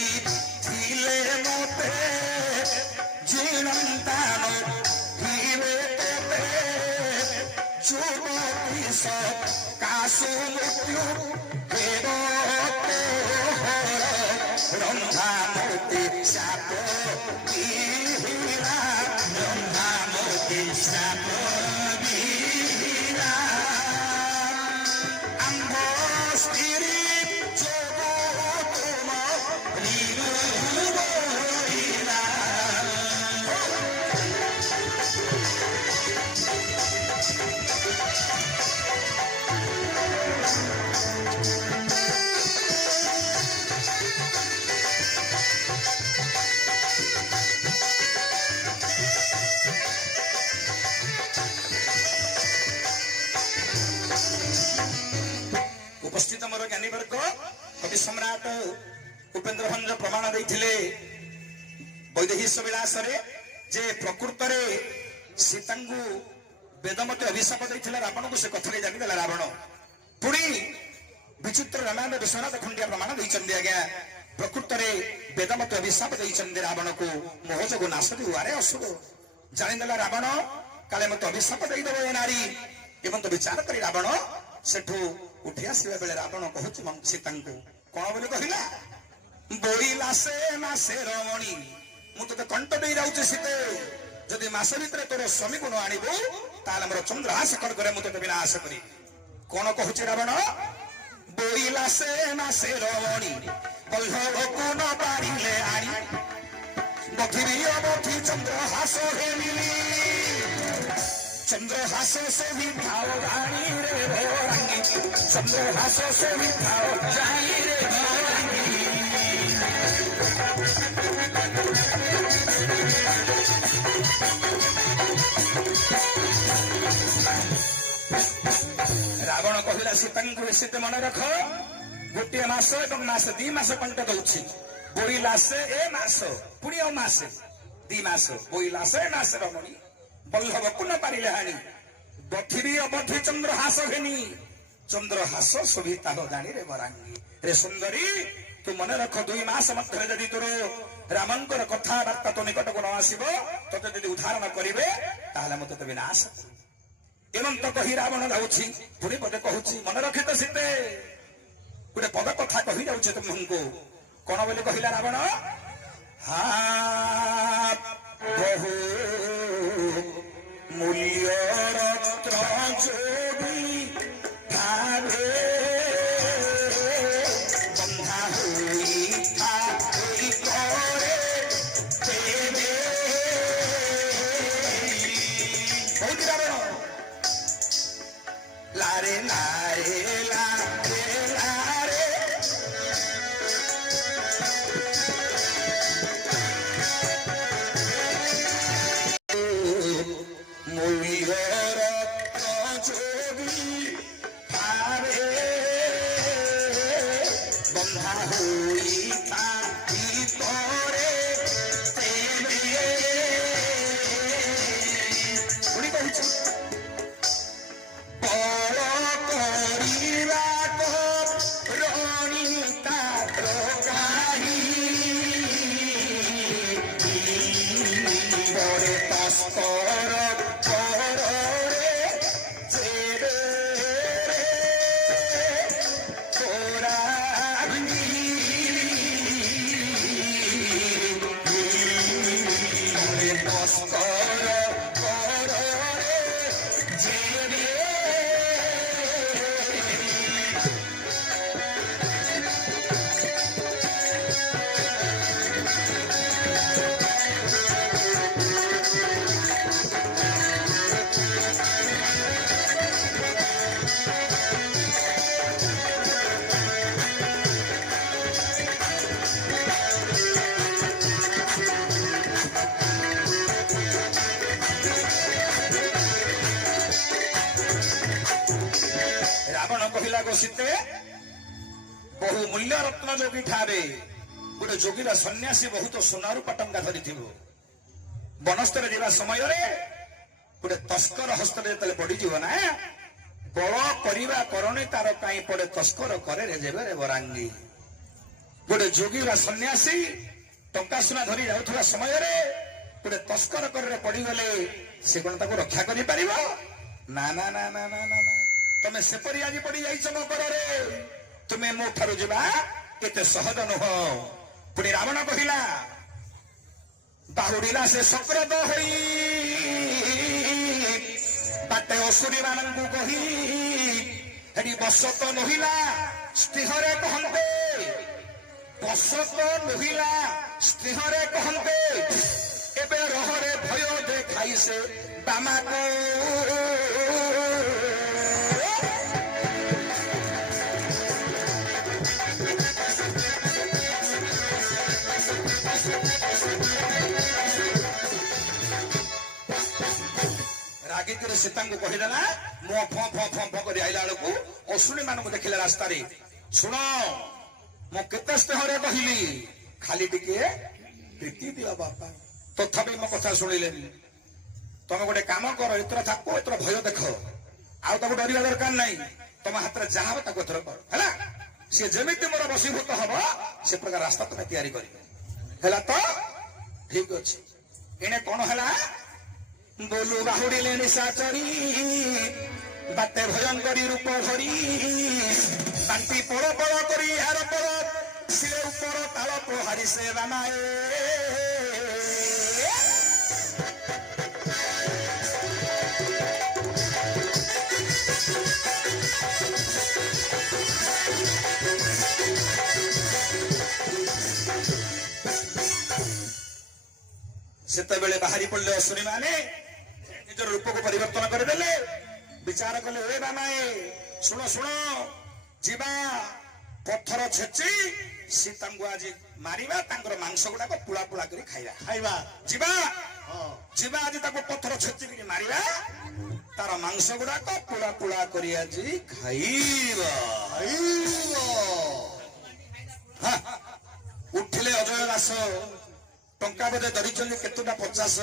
ଥିଲେ ମତେ ଜୀବନ୍ତାନ ହିରେ ତେବେ ଯୁବତୀ କାଶୁ ମୃତ୍ୟୁ ଦେବ ବ୍ରହ୍ମା ମୂର୍ତ୍ତି ସାପ ବିହୀନା ବ୍ରହ୍ମା ମୂର୍ତ୍ତି ସାପ ବିହୀନା ଆମ୍ଭ ସ୍ତ୍ରୀ ଉପସ୍ଥିତ ମୋର ଜ୍ଞାନୀ ବର୍ଗ କବି ସମ୍ରାଟ ଉପେନ୍ଦ୍ର ଭଞ୍ଜ ପ୍ରମାଣ ଦେଇଥିଲେ ବୈଦେହୀଶ ବିଳାସରେ ଯେ ପ୍ରକୃତରେ ସୀତାଙ୍କୁ ବେଦମତୀ ଅଭିଶାପ ଦେଇଥିଲା ରାବଣକୁ ସେ କଥାରେ ଜାଣିଦେଲା ରାବଣ ପୁଣି ବିଚିତ୍ର ରାମାୟଣ ବିଶ୍ୱନାଥ ଖୁଣ୍ଟିଆ ପ୍ରମାଣ ଦେଇଛନ୍ତି ଆଜ୍ଞା ପ୍ରକୃତରେ ବେଦମତୀ ଅଭିଶାପ ଦେଇଛନ୍ତି ରାବଣକୁ ମୋହ ଯୋଗୁ ନାଶ ଦିଉ ଆରେ ଅସୁର ଜାଣିଦେଲା ରାବଣ କାଳେ ମତେ ଅଭିଶାପ ଦେଇଦେବ ଏ ନାରୀ ଏବଂ ତ ବିଚାର କରି ରାବଣ ସେଠୁ ଉଠି ଆସିବା ବେଳେ ରାବଣ କହୁଛି ସୀତାଙ୍କୁ କଣ ବୋଲି କହିଲା ବୋଇଲା ସେ ମାସେ ରମଣୀ ମୁଁ ତତେ କଣ୍ଟ ଦେଇ ଯାଉଛି ସୀତେ ଯଦି ମାସ ଭିତରେ ତୋର ସ୍ୱାମୀକୁ ନ ଆଣିବୁ ତାହେଲେ ଆମର ଚନ୍ଦ୍ରହାସ କରେ ମୁଁ ତତେ ବିନାଶ କରି କଣ କହୁଛି ରାବଣ ବୋଇଲା ସେ ମାସେ ରମଣୀ ବଲ୍ଲଭକୁ ନ ପାରିଲେ ଆଣି বধিরি অবধি চন্দ্রহাস হেমি চন্দ্রহাস সেবি খাও জানি রে ভোরাঙ্গি চন্দ্রহাস সেবি খাও জানি রে ভোরাঙ্গি রাবণ কহিলা সীতাଙ୍କୁ ସୀତା ମନେ ରଖ ଗୋଟିଏ ମାସ ଏବଂ ମାସେ 2 ମାସ କଣ୍ଟ ଦଉଛି ବୋଇଲା ସେ ଏ ମାସ ପୁଣି ଆଉ ମାସେ 2 ମାସ ବୋଇଲା ସେ ମାସେ ରମଣୀ ବଲ୍ଲଭ କୁନ ପାରିଲେ ହାଣି ବଥିରି ଅବଧି ଚନ୍ଦ୍ରହାସ ଘେନି ଚନ୍ଦ୍ରହାସ ଶୋଭିତା ହୋ ଜାଣି ରେ ବରାଙ୍ଗୀ ରେ ସୁନ୍ଦରୀ ତୁ ମନେ ରଖ 2 ମାସ ମଧ୍ୟରେ ଯଦି ତୋର ରାମଙ୍କର କଥାବାର୍ତ୍ତା ତୋ ନିକଟକୁ ନ ଆସିବ ତୋତେ ଯଦି ଉଦ୍ଧାର ନ କରିବେ ତାହେଲେ ମୁଁ ତୋତେ ବିନାଶ ଏବଂ ତ କହି ରାବଣ ଯାଉଛି ପୁଣି ପଦେ କହୁଛି ମନେ ରଖି ତ ସୀତେ ଗୋଟେ ପଦ କଥା କହି ଯାଉଛି ତୁମକୁ କଣ ବୋଲି କହିଲା ରାବଣ ହା ବହୁ ମୂଲ୍ୟ ରତ୍ନ ଯୋଡ଼ି ଭାବେ ବନ୍ଧା ହୋଇ ଥାଇ କରେ ତେବେ କହୁଛି ରାବଣ ଲାରେ ଲାରେ ଲାରେ ଲାରେ ମୂଲ୍ୟ ରତ୍ନ ଯୋଡ଼ି ଭାବେ ବନ୍ଧା ହୋଇ ଥାଇ କରେ ତେବେ ପୁଣି କହୁଛି ରାବଣ କହିଲା ଗୋସିତେ ବହୁ ମୂଲ୍ୟ ରତ୍ନ ଯୋଗୀ ଠାରେ ଗୋଟେ ଯୋଗୀର ସନ୍ନ୍ୟାସୀ ବହୁତ ସୁନା ରୂପା ଟଙ୍କା ଧରିଥିବ ବନସ୍ତରେ ଯିବା ସମୟରେ ଗୋଟେ ତସ୍କର ହସ୍ତରେ ଯେତେବେଳେ ପଡିଯିବ ନା ବଳ କରିବା କରଣେ ତାର କାହିଁ ପଡେ ତସ୍କର କରେ ରେ ଯେବେ ରେ ବରାଙ୍ଗୀ ଗୋଟେ ଯୋଗୀର ସନ୍ନ୍ୟାସୀ ଟଙ୍କା ସୁନା ଧରି ଯାଉଥିବା ସମୟରେ ଗୋଟେ ତସ୍କର କରରେ ପଡିଗଲେ ସେ କଣ ତାକୁ ରକ୍ଷା କରିପାରିବ ନା ନା ନା ନା ନା ନା ତମେ ସେପରି ଆଜି ପଡି ଯାଇଛ ମୋ କରରେ ତୁମେ ମୋ ଠାରୁ ଯିବା କେତେ ସହଜ ନୁହଁ ପୁଣି ରାବଣ କହିଲା ବାହୁଡିଲା ସେ ସକ୍ରତ ହୋଇ ବାଟେ ଅସୁରୀ ମାନଙ୍କୁ କହି ହେଠି ବସତ ନୋହିଲା ସ୍ତ୍ରୀହରେ କହନ୍ତେ ବସତ ନୋହିଲା ସ୍ତ୍ରୀହରେ କହନ୍ତେ ଏବେ ରହରେ ଭୟ ଦେଖାଇ ସେ ବାମାକୁ ରାଗିକିରି ସୀତାଙ୍କୁ କହିଦେଲା ମୋ ଫଁ ଫଁ ଫଁ ଫଁ କରି ଆଇଲା ବେଳକୁ ଅସୁରୀ ମାନଙ୍କୁ ଦେଖିଲେ ରାସ୍ତାରେ ଶୁଣ ମୁଁ କେତେ ସ୍ନେହରେ କହିଲି ଖାଲି ଟିକେ ପ୍ରୀତି ଦିଅ ବାପା ତଥାପି ମୋ କଥା ଶୁଣିଲେନି ତମେ ଗୋଟେ କାମ କର ଏଥର ଥାକ ଏଥର ଭୟ ଦେଖ ଆଉ ତାକୁ ଡରିବା ଦରକାର ନାହିଁ ତମ ହାତରେ ଯାହା ହବ ତାକୁ ଏଥର କର ହେଲା ସିଏ ଯେମିତି ମୋର ବଶୀଭୂତ ହବ ସେ ପ୍ରକାର ରାସ୍ତା ତମେ ତିଆରି କରିବେ ହେଲା ତ ଠିକ ଅଛି ଏଣେ କଣ ହେଲା ବୋଲୁ ବାହୁଡିଲେ ନିଶାଚରୀ ବାଟେ ଭୟଙ୍କରୀ ରୂପ ଧରି ବାଣ୍ଟି ପଳ ପଳ କରି ଏହାର ପଳ ସିଏ ଉପର ତାଳ ପ୍ରହାରି ସେ ରାମାଏ ସେତେବେଳେ ବାହାରି ପଡିଲେ ଅସୁରୀ ମାନେ ନିଜର ରୂପକୁ ପରିବର୍ତ୍ତନ କରିଦେଲେ ବିଚାର କଲେ ଏ ବାମାଏ ଶୁଣ ଶୁଣ ଯିବା ପଥର ଛେଚି ସୀତାଙ୍କୁ ଆଜି ମାରିବା ତାଙ୍କର ମାଂସ ଗୁଡାକ ପୁଳା ପୁଳା କରି ଖାଇବା ଯିବା ଯିବା ଆଜି ତାକୁ ପଥର ଛେଚିକି ମାରିବା ତାର ମାଂସ ଗୁଡାକ ପୁଳା ପୁଳା କରି ଆଜି ଖାଇବା ଉଠିଲେ ଅଜୟ ଦାସ ଟଙ୍କା ବୋଧେ ଧରିଛନ୍ତି କେତୁଟା 50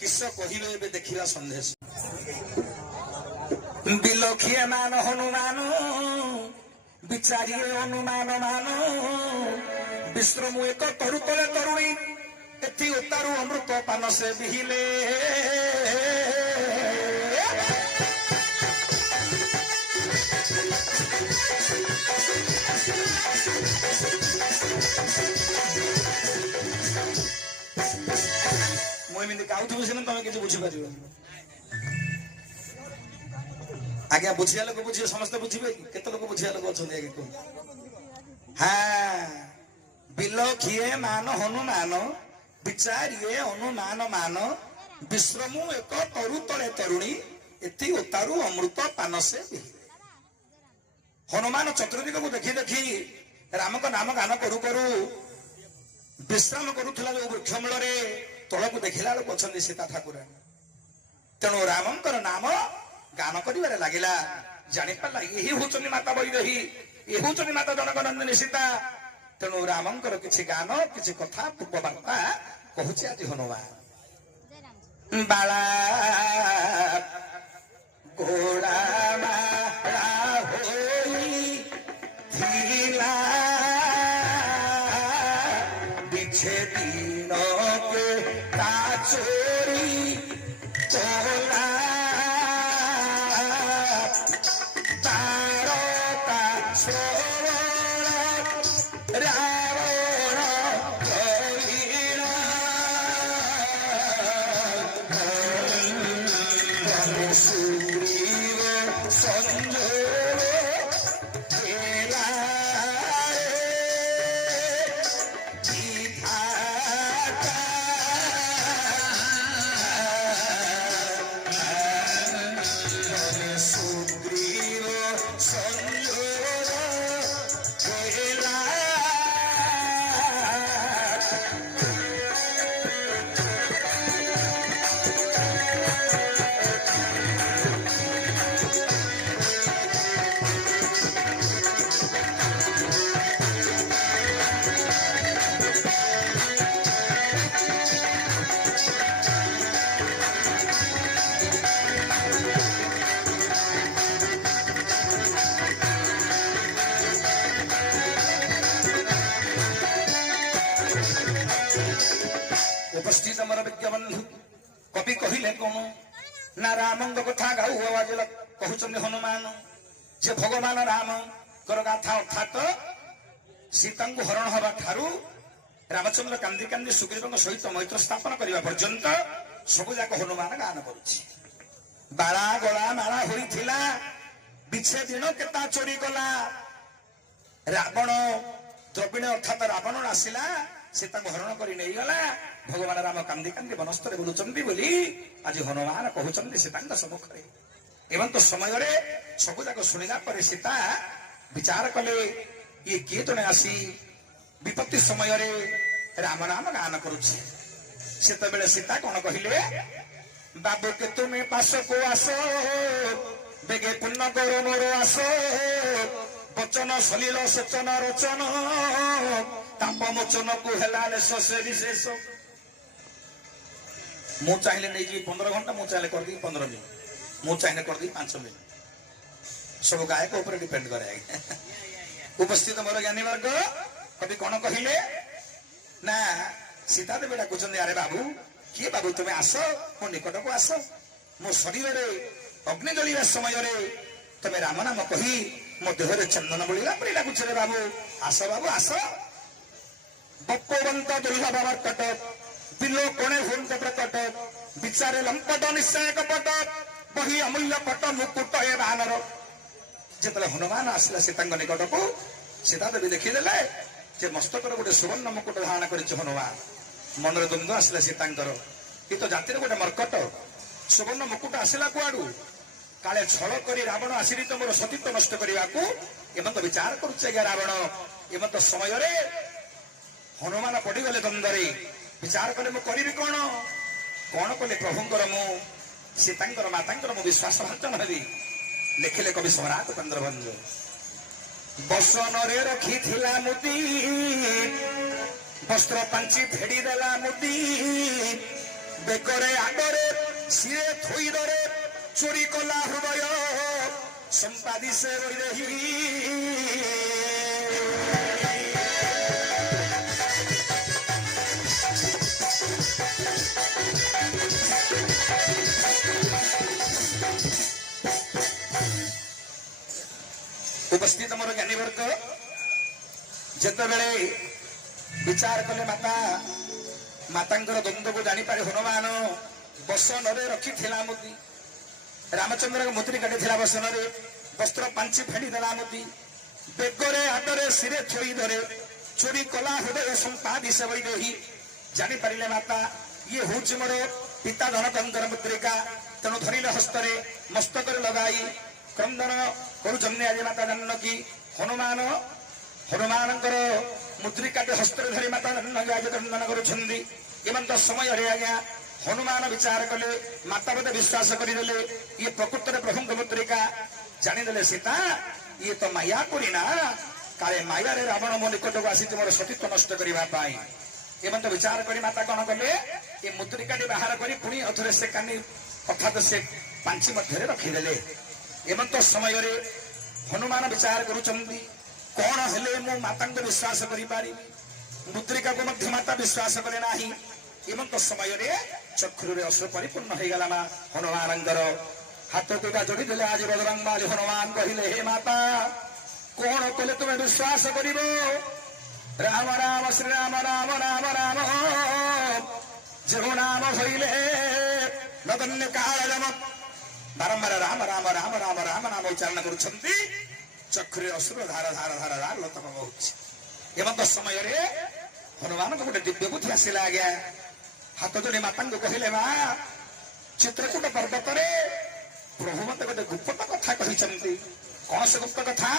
କିସ କହିବେ ଏବେ ଦେଖିବା ସନ୍ଦେଶ ବିଲଖିଏ ମାନ ହନୁମାନ ବିଚାରିଏ ଅନୁମାନ ମାନ ବିଶ୍ରମ ଏକ ତରୁ ତଳେ ତରୁଣୀ ଏଥି ଉତ୍ତାରୁ ଅମୃତ ପାନ ସେ ବିହିଲେ ମୁଁ ଏମିତି ଗାଉଥିବି ସିନା ତମେ କିଛି ବୁଝିପାରିବ ଆଜ୍ଞା ବୁଝିବା ଲୋକ ବୁଝିବେ ସମସ୍ତେ ବୁଝିବେ କି କେତେ ଲୋକ ବୁଝିବା ଲୋକ ଅଛନ୍ତି ଆଜ୍ଞା କୁହ ବିଲଖିଏ ମାନ ହନୁମାନ ବିଚାରିଏ ଅନୁମାନ ମାନ ବିଶ୍ରମ ଏକ ତରୁ ତଳେ ତରୁଣୀ ଏଥି ଉତ୍ତାରୁ ଅମୃତ ପାନ ସେ ହନୁମାନ ଚତୁର୍ଦିଗକୁ ଦେଖି ଦେଖି ରାମଙ୍କ ନାମ ଗାନ କରୁ କରୁ ବିଶ୍ରାମ କରୁଥିଲା ଯୋଉ ବୃକ୍ଷ ମୂଳରେ ତଳକୁ ଦେଖିଲା ବେଳକୁ ଅଛନ୍ତି ସୀତା ଠାକୁରାଣୀ ତେଣୁ ରାମଙ୍କର ନାମ ଗାନ କରିବାରେ ଲାଗିଲା ଜାଣିପାରିଲା ଏହି ହଉଛନ୍ତି ମାତା ବୈଦେହୀ ଏ ହଉଛନ୍ତି ମାତା ଜନକନନ୍ଦିନୀ ସୀତା ତେଣୁ ରାମଙ୍କର କିଛି ଗାନ କିଛି କଥା ପୂର୍ବବାର୍ତ୍ତା କହୁଛି ଆଜି ହନୁମାନ ବାଳା ଘୋଡ଼ା ମାଳା ହୋଇଥିଲା ବିଛେ ଦିନକେ ତା ଚୋରି ଚଲା ତାରକା ଶ୍ରବଣ ରାବଣ କହିଲା ସୁଗ୍ରୀବ ସଂଯୋଗ ହେଲା সুগ্রীব সংযোগ হেলা उपस्थित मोर विज्ञबंधु कवि कहले कौन ना रामंग कथा गाऊ आवाज कहते हनुमान जे भगवान राम गाथा अर्थात सीता हरण हवा ठारू रामचंद्र कांदी कांदी सुग्रीव सहित मैत्र स्थापन करने पर्यंत सबू जाक हनुमान गान करुछि बाला गला माला होइथिला बिछे दिन केता चोरी गला रावण द्रविण अर्थात रावण आसिला सीता हरण कर नहीं गला भगवान राम कांदी कांदी वनस्तर बुलुचंदी बोली आज हनुमान कहउचंदी सीता सम्मुखरे एवं तो समय सबू जाक शुणिला पर सीता विचार कले ये किए जड़े आसी विपत्ति समय राम नाम गान करुछि सेतेबेले सीता कौन कहले बाबू के तुम्हें पास को आस बेगे पुण्य करो मोर आस वचन सलिल सेचन रचन ताप मोचन को हेलाले ससे विशेष मु चाहिए नहीं जी 15 घंटा मु चाहिए कर दी 15 मिनट मु चाहिए कर दी 5 मिनट सब गायक ऊपर डिपेंड करे उपस्थित मोर ज्ञानी वर्ग कभी कौन कहले ना सीता देवी डाकुचंदी अरे बाबू किए बाबू तुम्हें आस मो निकट को आस मो शरीर में अग्नि जलिया समय तुम्हें राम नाम कही मो देहरे चंदन बोलिला परी डाकुछ रे बाबू आस बपवंत दुर्लभ कट बिलो कोणे हुंत प्रकट विचारे लंपट निश्चय कपट बही अमूल्य पट मुकुट ए बानर जेतले हनुमान आसला सीतांग निकट को सीता देवी देखिदेले जे मस्तक गोटे सुवर्ण मुकुट धारण कर हनुमान मनरे द्वंद्व आसला सीतांकर ये तो जातिर गोटे मर्कट सुवर्ण मुकुट आसला कुआडू काले छल करी रावण आसिरी तो मोर सतीत्व नष्ट करने को एमत विचार करुचे रावण एमत समय हनुमान पड़गले द्वंद्वे विचार कले मुझे कौन कौन कले प्रभुंर मु सीतांकर मातांकर मु विश्वास भाजन हेबी लिखिले कवि सम्राट चंद्रभंज बसन रखी मुदी वस्त्र पांची फेड़ी देला मुदी बेकरे आगरे सिरे थोईदरे चोरी कला हृदय संपादी से रही उपस्थित मोर ज्ञानीवर्ग जिते विचार कले माता मातांकर द्वंद्व को जानीपारे हनुमान बसन रखी मुदी रामचंद्र मुद्री काटी बसन वस्त्र पांची फेड़ी देला मुदी बेगरे हाथरे सिरे थोई धरे चोरी कला हृदय संपादी से वही रही जानीपारे माता ये हूँ मोर पिता जनकंकर मुद्रिका तेणु धरिले हस्तरे मस्तक लगाई क्रंदन करुचंदी आज माता जानकी हनुमान हनुमानंकर मुद्रिकाटे हस्तर धरी माता जानकी आज क्रंदन करुचंदी एमंत समय आज्ञा हनुमान विचार कले माता बोधे विश्वास करदे ये प्रकृत प्रभु मुद्रिका जानीदे सीता ये तो माया करी ना काले माया रे रावण मो निकट को आसी मोर सतीत्व नष्ट करने एमंत विचार करी माता कौन कले ये मुद्रिकाटी बाहर करी पुणी अथरे से कानी अर्थात से पांची मध्य रखीदे एमंत समय हनुमान विचार करुचंदी कौन हेले मो माता विश्वास करी मुद्रिका को मध्य माता विश्वास करे नाही एमंत समय चक्षुरे अश्रु परिपूर्ण हो गला ना हनुमानंकर हाथ को जोड़ी देले आज बजरंग बाली हनुमान कहले हे माता कौन कले तुम्हें विश्वास करिव राम राम श्री राम राम राम राम जो नाम भइले नगण्य काल बारंबार राम राम राम राम राम नाम उच्चारण करुछंती चक्षुरे अश्रु धार धार धार धार लतम बहुछि एमंत समय हनुमान को गोटे दिव्य बुद्धि आसिला आज्ञा हाथ जोड़ी माता को कहले मा चित्रकूट पर्वत रे प्रभु मत गोटे गुप्त कथा कहिछंती कौन से गुप्त कथा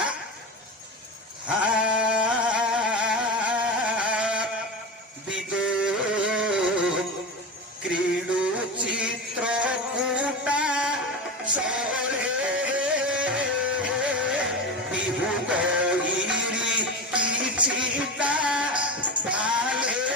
विदो क्रीडु चित्रकूटा सोरे विभु गईरी की चिता आले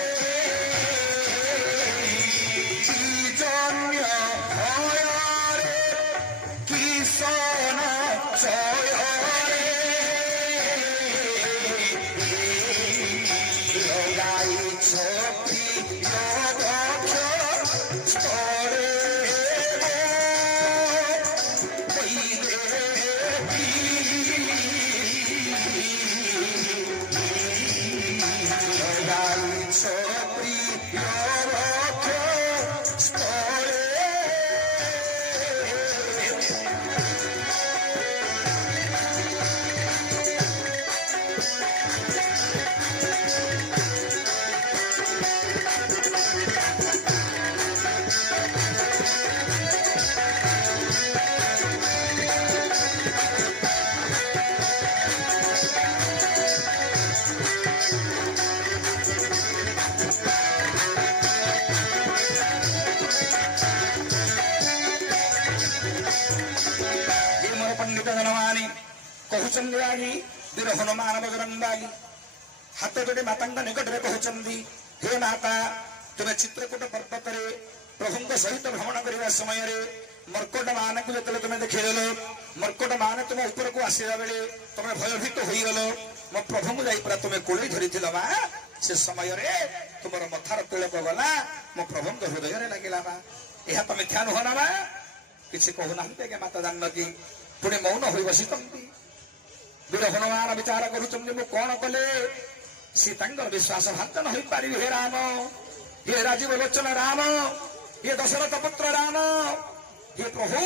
वीर हनुमान बजरंगाली हाथ जोड़ी माता निकट में कहते हे माता तुम्हें चित्रकूट पर्वत प्रभु सहित भ्रमण करने समय मर्कट मान को जो तुम्हें देखल मर्कट मान तुम ऊपर को आसला बेले तुम भयभीत होगल मो प्रभु जा तुम्हें कोड़े धरी से समय तुम मथार तिलक गला मो प्रभु हृदय लगे यह तो मिथ्या नुह ना किसी कहूना माता जानकी पुणे मौन हो बसी वीर हनुमान विचार करुचंदी कौन कले सीतांकर विश्वास भाजन हो पारि हे राम हे राजीव लोचन राम हे दशरथ पुत्र राम हे प्रभु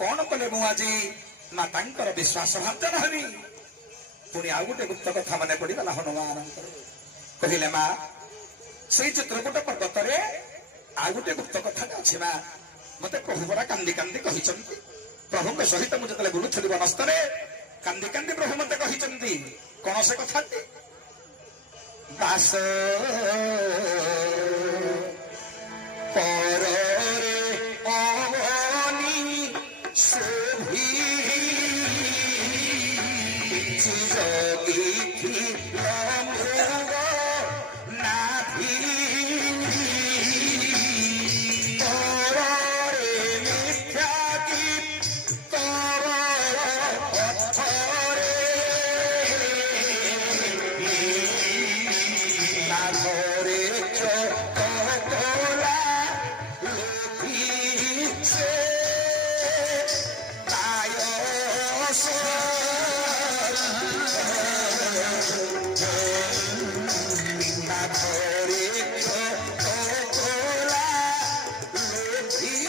कौन कले मु आज मातांकर विश्वास भाजन हबी पुणी आउ गोटे गुप्त कथा मन पड़गला हनुमान कहले माँ ସେଇ ଚିତ୍ରକୂଟ ପର୍ବତରେ ଆଉ ଗୋଟେ ଗୁପ୍ତ କଥାଟେ ଅଛି ମା। ମତେ ପ୍ରଭୁ ପରା କାନ୍ଦି କାନ୍ଦି କହିଛନ୍ତି, ପ୍ରଭୁଙ୍କ ସହିତ ମୁଁ ଯେତେବେଳେ ବୁଲୁଥିଲି ବନସ୍ତରେ କାନ୍ଦି କାନ୍ଦି ପ୍ରଭୁ ମତେ କହିଛନ୍ତି କଣ ସେ କଥାଟି? ବାସ କରରେ ଅବନି ଶୋଭି ଜଗିଥି ମୃଗ ନାଭି ତରରେ ମିଥ୍ୟା କି ତର ପଥରେ ନାଥରେ ଚକଲା ଲୋଭି ସେ ତାୟ নাথরে চকলা লোভি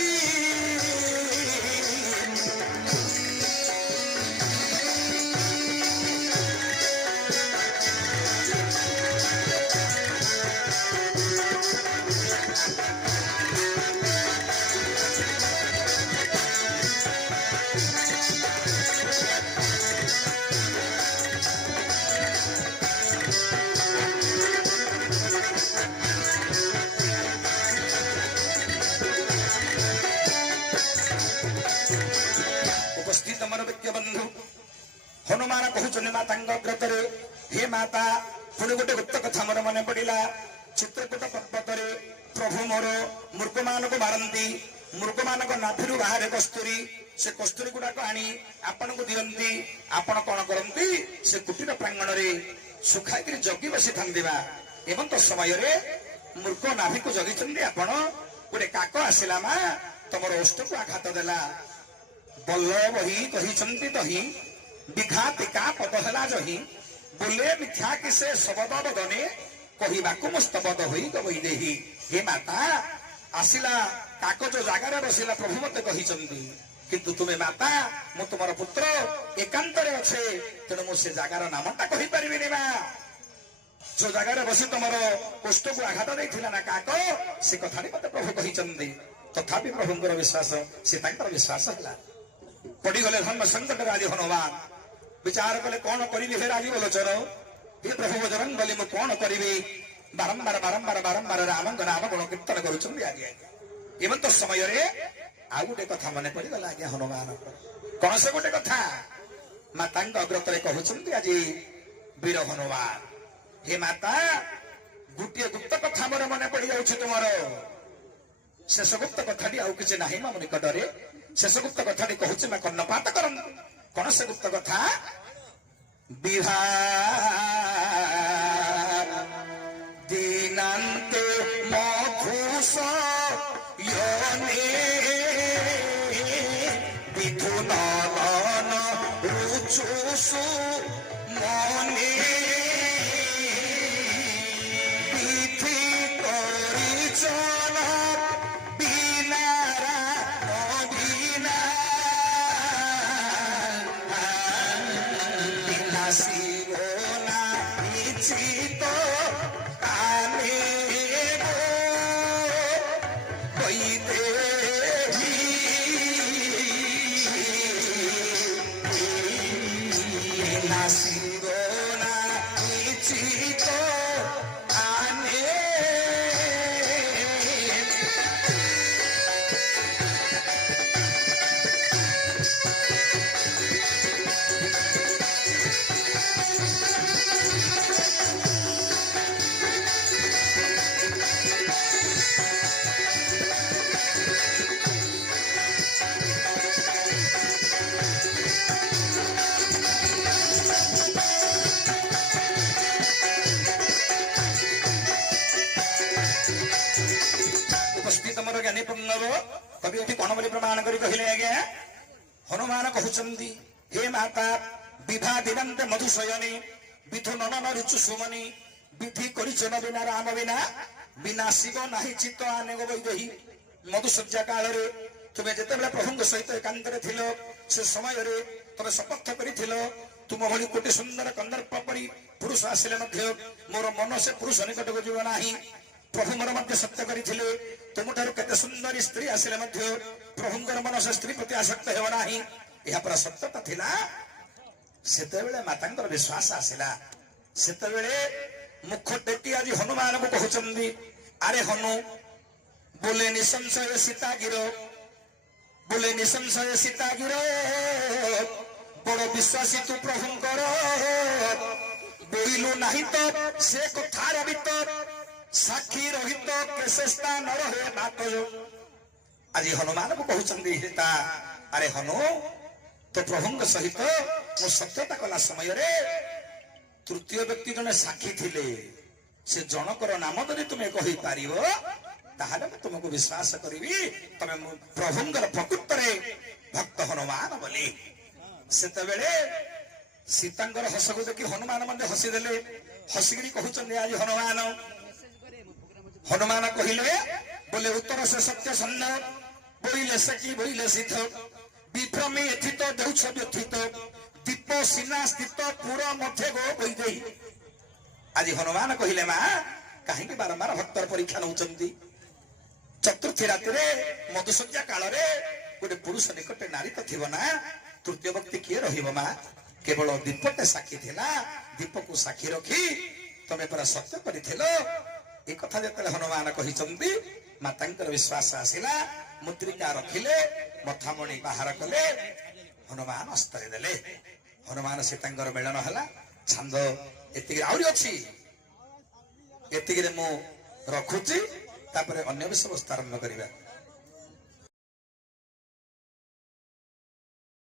उपस्थित मोर व्यक्ति बंधु हनुमान कहते माता अग्रतरे हे माता पुणी गोटे गुप्त कथा मोर मन पड़ा चित्रकूट पर्वत प्रभु मोर मृग मान को मारती मृग मान नाभिरू बाहर कस्तूरी से कस्तूरी गुड़ाक आनी आपण को दियंती आपण कौन करती से कुटीर प्रांगण में सुखाई जगी बसी था एवं तो समय मृग नाभि को जगी आपण गोटे काक आसला मा तुम ओष्ठ को आघात देला बल्ल बही कही दही विघातिका पदहला जही बोले मिथ्या कि से शबद बदने कहवाक मुस्तबद होई गई देही हे माता आसिला काक जो जगार बसिला प्रभु मत कही किंतु तुम्हें माता मु तुम पुत्र एकांतरे अच्छे तेणु मुझे जगार नामटा कही पारि ना जो जगार बसी तुम कोष्ठ को आघात देता ना काक से कथा मत प्रभु कही तथापि प्रभुंर विश्वास से विश्वास है पड़गले धर्म संकट राजी हनुमान विचार कले कौन करी हे राजी बोलोचन हे प्रभु बजरंग बोली मु कौन करी बारंबार बारंबार बारंबार राम नाम गुण कीर्तन करुँगे एवं तो समय आउ गोटे कथा मन पड़गला आज्ञा हनुमान कौन से गोटे कथा माता अग्रतरे कहते आज वीर हनुमान हे माता गोटे गुप्त कथा मोर मन पड़ जा तुमर शेष गुप्त कथाटी आउ कि ना मो निकटरे शेष गुप्त कथाटी कहूँ मैं कर्णपात कर कौन से गुप्त कथा विभा दीनांते मधुस विधुन रुचुसु मने कवि ये कौन बोली प्रमाण करी कहले आज्ञा हनुमान कहते हे माता विभा दिनांत मधुशयनी विधु ननन रुचु सुमनी विधि करिचन बिना राम बिना बिना शिव नाही चित्त आने गई मधुसज्जा काल तुम्हें जिते प्रभु सहित एकांत से समय तुम्हें शपथ कर तुम भली कोटि सुंदर कंदर्प परी पुरुष आसिले मोर मन से पुरुष निकट को जीव ना ପ୍ରଭୁଙ୍କର ମଧ୍ୟ ସତ୍ୟ କରିଥିଲେ ତୁମଠାରୁ କେତେ ସୁନ୍ଦରୀ ସ୍ତ୍ରୀ ଆସିଲେ ମଧ୍ୟ ପ୍ରଭୁଙ୍କର ମନ ସେ ସ୍ତ୍ରୀ ପ୍ରତି ଆସକ୍ତ ହେବ ନାହିଁ। ଏହା ପୁରା ସତ୍ୟତା ଥିଲା। ସେତେବେଳେ ମାତାଙ୍କର ବିଶ୍ୱାସ ଆସିଲା। ସେତେବେଳେ ମୁଖ ଟେକି ଆଜି ହନୁମାନଙ୍କୁ କହୁଛନ୍ତି, ଆରେ ହନୁ ବୋଲେ ନିସଂଶୟ ସୀତାଗିର, ବୋଲେ ନିସଂଶୟ ସୀତାଗିର, ବଡ଼ ବିଶ୍ୱାସୀ ତୁ ପ୍ରଭୁଙ୍କର, ବୋଇଲୁ ନାହିଁ ତ ସେ କଥାର ଭିତର, ସାକ୍ଷୀ ରହିତ କେଶେ ସ୍ଥାନ ରହେ ନାତ। ଆଜି ହନୁମାନଙ୍କୁ କହୁଛନ୍ତି ସୀତା, ଆରେ ହନୁ ତ ପ୍ରଭୁଙ୍କ ସହିତ ମୁଁ ସତ୍ୟତା କଲା ସମୟରେ ତୃତୀୟ ବ୍ୟକ୍ତି ଜଣେ ସାକ୍ଷୀ ଥିଲେ। ସେ ଜଣକର ନାମ ଯଦି ତୁମେ କହିପାରିବ ତାହେଲେ ମୁଁ ତୁମକୁ ବିଶ୍ୱାସ କରିବି ତମେ ପ୍ରଭୁଙ୍କର ପ୍ରକୃତରେ ଭକ୍ତ ହନୁମାନ ବୋଲି। ସେତେବେଳେ ସୀତାଙ୍କର ହସକୁ ଦେଖି ହନୁମାନ ମଧ୍ୟ ହସିଦେଲେ। ହସିକିରି କହୁଛନ୍ତି, ଆଜି ହନୁମାନ କହିଲେ, ବୋଲେ ଉତ୍ତର ସେ ସତ୍ୟ ସନ୍ନ, ବୋଇଲେ ସେକି ବୋଇଲେ ସିଦ୍ଧ, ବିଭ୍ରମୀ ଏଥିତ ଦେଉଛ ବ୍ୟଥିତ, ଦୀପ ସିନା ସ୍ଥିତ ପୁର ମଧ୍ୟ ଗୋ ବୈଦେଇ। ଆଜି ହନୁମାନ କହିଲେ, ମା କାହିଁକି ବାରମ୍ବାର ଭକ୍ତର ପରୀକ୍ଷା ନଉଛନ୍ତି? ଚତୁର୍ଥୀ ରାତିରେ ମଧୁସଜ୍ଜା କାଳରେ ଗୋଟେ ପୁରୁଷ ନିକଟରେ ନାରୀ ତ ଥିବ ନା, ତୃତୀୟ ବ୍ୟକ୍ତି କିଏ ରହିବ ମା? କେବଳ ଦୀପଟେ ସାକ୍ଷୀ ଥିଲା। ଦୀପକୁ ସାକ୍ଷୀ ରଖି ତମେ ପୁରା ସତ୍ୟ କରିଥିଲ। ଏ କଥା ଯେତେବେଳେ ହନୁମାନ କହିଛନ୍ତି ମାତାଙ୍କର ବିଶ୍ୱାସ ଆସିଲା। ମୁଦ୍ରିକା ରଖିଲେ, ମଥାମଣି ବାହାର କଲେ, ହନୁମାନ ଅସ୍ତରେ ଦେଲେ। ହନୁମାନ ସୀତାଙ୍କର ମିଳନ ହେଲା। ଛାନ୍ଦ ଏତିକି ଆହୁରି ଅଛି, ଏତିକିରେ ମୁଁ ରଖୁଛି, ତାପରେ ଅନ୍ୟ ବିଷୟବସ୍ତୁ ଆରମ୍ଭ କରିବା।